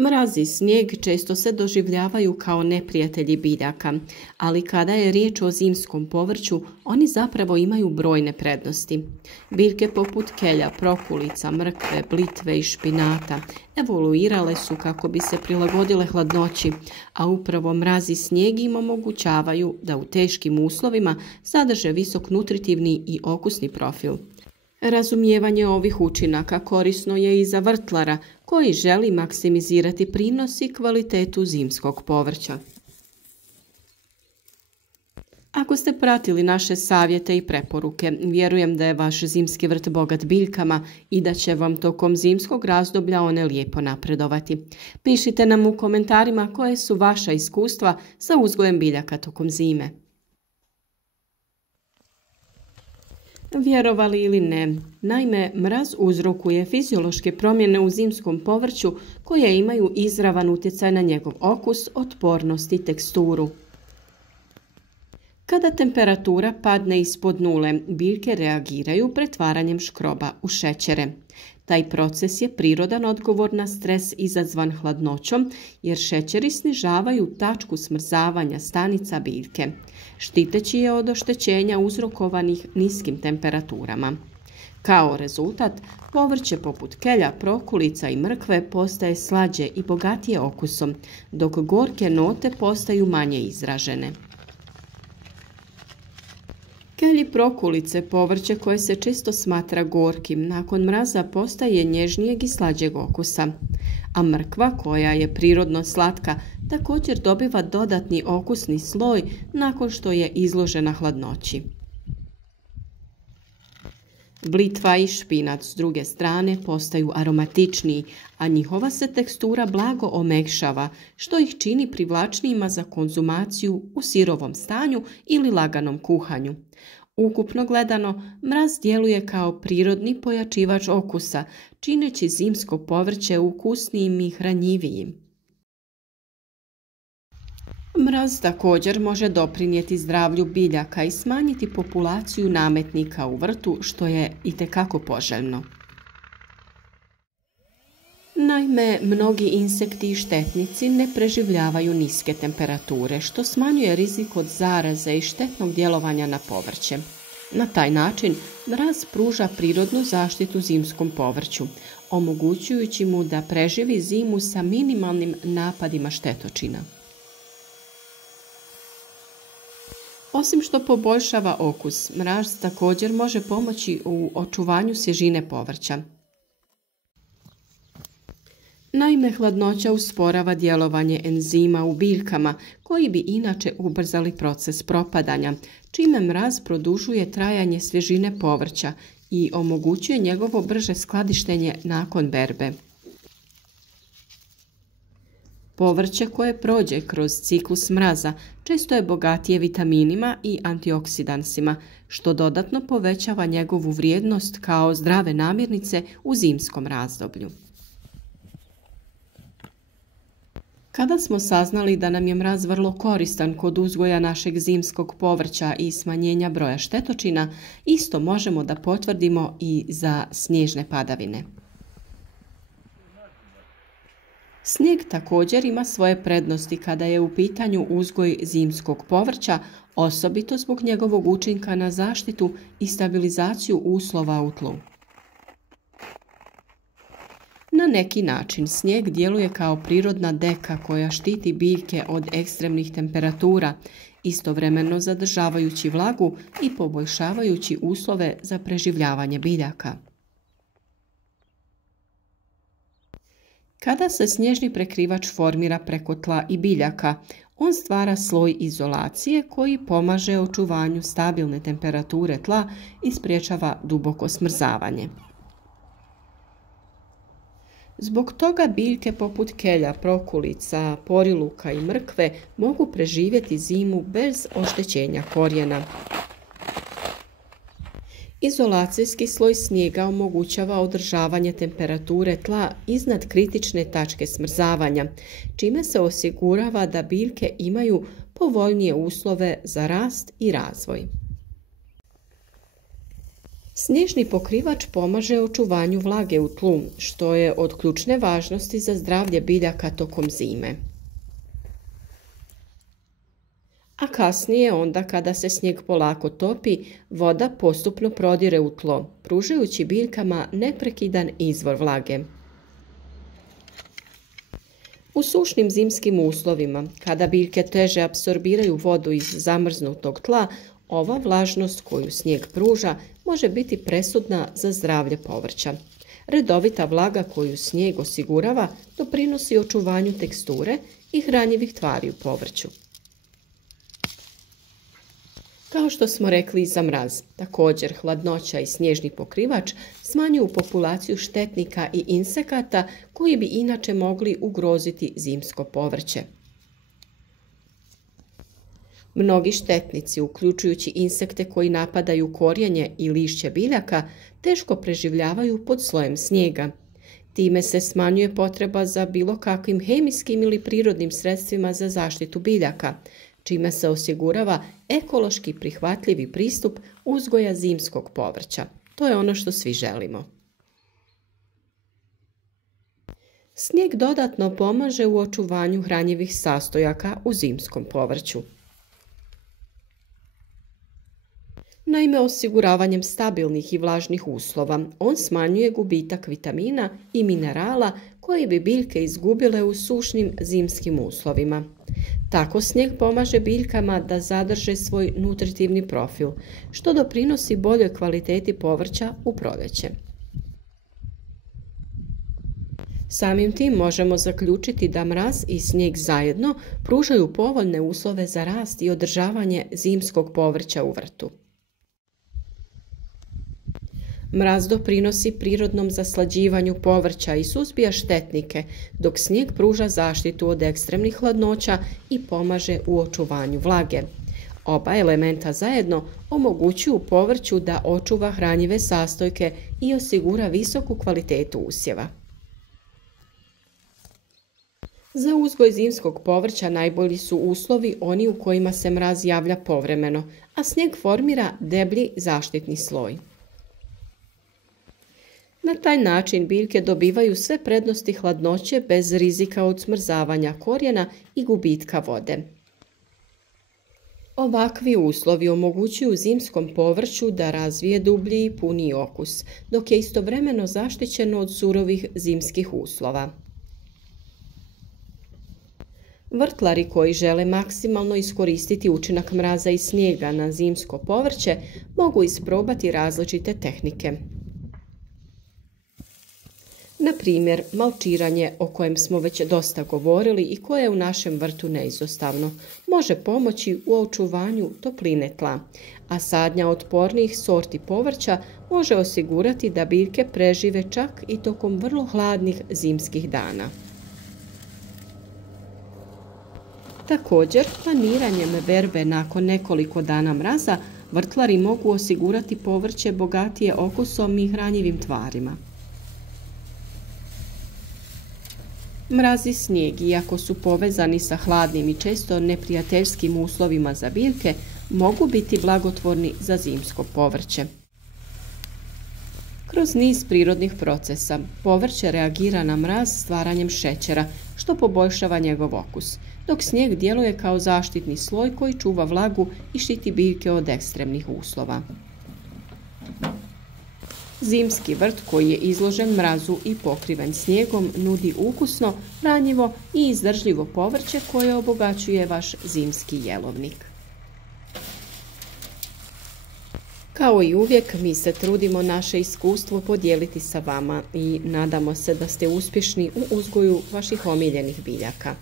Mraz i snijeg često se doživljavaju kao neprijatelji biljaka, ali kada je riječ o zimskom povrću, oni zapravo imaju brojne prednosti. Biljke poput kelja, prokulica, mrkve, blitve i špinata evoluirale su kako bi se prilagodile hladnoći, a upravo mraz i snijeg im omogućavaju da u teškim uslovima sadrže visok nutritivni i okusni profil. Razumijevanje ovih učinaka korisno je i za vrtlara koji želi maksimizirati prinos i kvalitetu zimskog povrća. Ako ste pratili naše savjete i preporuke, vjerujem da je vaš zimski vrt bogat biljkama i da će vam tokom zimskog razdoblja one lijepo napredovati. Pišite nam u komentarima koje su vaša iskustva sa uzgojem biljaka tokom zime. Vjerovali ili ne, naime, mraz uzrokuje fiziološke promjene u zimskom povrću koje imaju izravan utjecaj na njegov okus, otpornost i teksturu. Kada temperatura padne ispod nule, biljke reagiraju pretvaranjem škroba u šećere. Taj proces je prirodan odgovor na stres izazvan hladnoćom, jer šećeri snižavaju tačku smrzavanja stanica biljke, štiteći je od oštećenja uzrokovanih niskim temperaturama. Kao rezultat, povrće poput kelja, prokulica i mrkve postaje slađe i bogatije okusom, dok gorke note postaju manje izražene. Kelj i prokulice, povrće koje se često smatra gorkim, nakon mraza postaje nježnijeg i slađeg okusa, a mrkva, koja je prirodno slatka, također dobiva dodatni okusni sloj nakon što je izložena hladnoći. Blitva i špinac s druge strane postaju aromatičniji, a njihova se tekstura blago omekšava, što ih čini privlačnijima za konzumaciju u sirovom stanju ili laganom kuhanju. Ukupno gledano, mraz djeluje kao prirodni pojačivač okusa, čineći zimsko povrće ukusnijim i hranjivijim. Mraz također može doprinijeti zdravlju biljaka i smanjiti populaciju nametnika u vrtu, što je itekako poželjno. Naime, mnogi insekti i štetnici ne preživljavaju niske temperature, što smanjuje rizik od zaraze i štetnog djelovanja na povrće. Na taj način mraz pruža prirodnu zaštitu zimskom povrću, omogućujući mu da preživi zimu sa minimalnim napadima štetočina. Osim što poboljšava okus, mraz također može pomoći u očuvanju svježine povrća. Naime, hladnoća usporava djelovanje enzima u biljkama koji bi inače ubrzali proces propadanja, čime mraz produžuje trajanje svježine povrća i omogućuje njegovo brže skladištenje nakon berbe. Povrće koje prođe kroz ciklus mraza često je bogatije vitaminima i antioksidansima, što dodatno povećava njegovu vrijednost kao zdrave namirnice u zimskom razdoblju. Kada smo saznali da nam je mraz vrlo koristan kod uzgoja našeg zimskog povrća i smanjenja broja štetočina, isto možemo da potvrdimo i za snježne padavine. Snijeg također ima svoje prednosti kada je u pitanju uzgoj zimskog povrća, osobito zbog njegovog učinka na zaštitu i stabilizaciju uslova u tlu. Na neki način snijeg djeluje kao prirodna deka koja štiti biljke od ekstremnih temperatura, istovremeno zadržavajući vlagu i poboljšavajući uslove za preživljavanje biljaka. Kada se snježni prekrivač formira preko tla i biljaka, on stvara sloj izolacije koji pomaže očuvanju stabilne temperature tla i sprječava duboko smrzavanje. Zbog toga biljke poput kelja, prokulica, poriluka i mrkve mogu preživjeti zimu bez oštećenja korijena. Izolacijski sloj snijega omogućava održavanje temperature tla iznad kritične tačke smrzavanja, čime se osigurava da biljke imaju povoljnije uslove za rast i razvoj. Snježni pokrivač pomaže očuvanju vlage u tlu, što je od ključne važnosti za zdravlje biljaka tokom zime. A kasnije, onda kada se snijeg polako topi, voda postupno prodire u tlo, pružajući biljkama neprekidan izvor vlage. U sušnim zimskim uslovima, kada biljke teže apsorbiraju vodu iz zamrznutog tla, ova vlažnost koju snijeg pruža može biti presudna za zdravlje povrća. Redovita vlaga koju snijeg osigurava doprinosi očuvanju teksture i hranjivih tvari u povrću. Kao što smo rekli i za mraz, također hladnoća i snježni pokrivač smanjuju populaciju štetnika i insekata koji bi inače mogli ugroziti zimsko povrće. Mnogi štetnici, uključujući insekte koji napadaju korijenje i lišće biljaka, teško preživljavaju pod slojem snijega. Time se smanjuje potreba za bilo kakvim hemijskim ili prirodnim sredstvima za zaštitu biljaka, čime se osigurava ekološki prihvatljivi pristup uzgoja zimskog povrća. To je ono što svi želimo. Snijeg dodatno pomaže u očuvanju hranjivih sastojaka u zimskom povrću. Naime, osiguravanjem stabilnih i vlažnih uslova, on smanjuje gubitak vitamina i minerala koje bi biljke izgubile u sušnim zimskim uslovima. Tako snijeg pomaže biljkama da zadrže svoj nutritivni profil, što doprinosi boljoj kvaliteti povrća u proljeće. Samim tim možemo zaključiti da mraz i snijeg zajedno pružaju povoljne uslove za rast i održavanje zimskog povrća u vrtu. Mraz doprinosi prirodnom zaslađivanju povrća i suzbija štetnike, dok snijeg pruža zaštitu od ekstremnih hladnoća i pomaže u očuvanju vlage. Oba elementa zajedno omogućuju povrću da očuva hranjive sastojke i osigura visoku kvalitetu usjeva. Za uzgoj zimskog povrća najbolji su uslovi oni u kojima se mraz javlja povremeno, a snijeg formira deblji zaštitni sloj. Na taj način biljke dobivaju sve prednosti hladnoće bez rizika od smrzavanja korijena i gubitka vode. Ovakvi uslovi omogućuju zimskom povrću da razvije dublji i puniji okus, dok je istovremeno zaštićeno od surovih zimskih uslova. Vrtlari koji žele maksimalno iskoristiti učinak mraza i snijega na zimsko povrće mogu isprobati različite tehnike. Na primjer, malčiranje, o kojem smo već dosta govorili i koje je u našem vrtu neizostavno, može pomoći u očuvanju topline tla, a sadnja otpornijih sorti povrća može osigurati da biljke prežive čak i tokom vrlo hladnih zimskih dana. Također, planiranjem berbe nakon nekoliko dana mraza, vrtlari mogu osigurati povrće bogatije okusom i hranjivim tvarima. Mraz i snijeg, iako su povezani sa hladnim i često neprijateljskim uslovima za biljke, mogu biti blagotvorni za zimsko povrće. Kroz niz prirodnih procesa, povrće reagira na mraz stvaranjem šećera, što poboljšava njegov okus, dok snijeg djeluje kao zaštitni sloj koji čuva vlagu i štiti biljke od ekstremnih uslova. Zimski vrt koji je izložen mrazu i pokriven snijegom nudi ukusno, hranjivo i izdržljivo povrće koje obogaćuje vaš zimski jelovnik. Kao i uvijek, mi se trudimo naše iskustvo podijeliti sa vama i nadamo se da ste uspješni u uzgoju vaših omiljenih biljaka.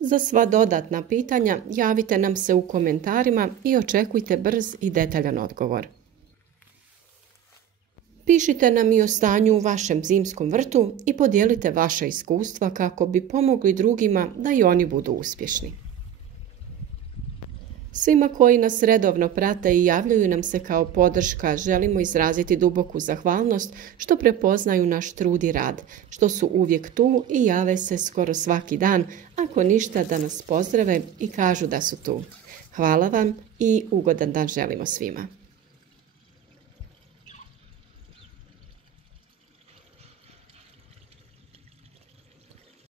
Za sva dodatna pitanja javite nam se u komentarima i očekujte brz i detaljan odgovor. Pišite nam i o stanju u vašem zimskom vrtu i podijelite vaša iskustva kako bi pomogli drugima da i oni budu uspješni. Svima koji nas redovno prate i javljaju nam se kao podrška želimo izraziti duboku zahvalnost što prepoznaju naš trud i rad, što su uvijek tu i jave se skoro svaki dan, ako ništa da nas pozdrave i kažu da su tu. Hvala vam i ugodan dan želimo svima.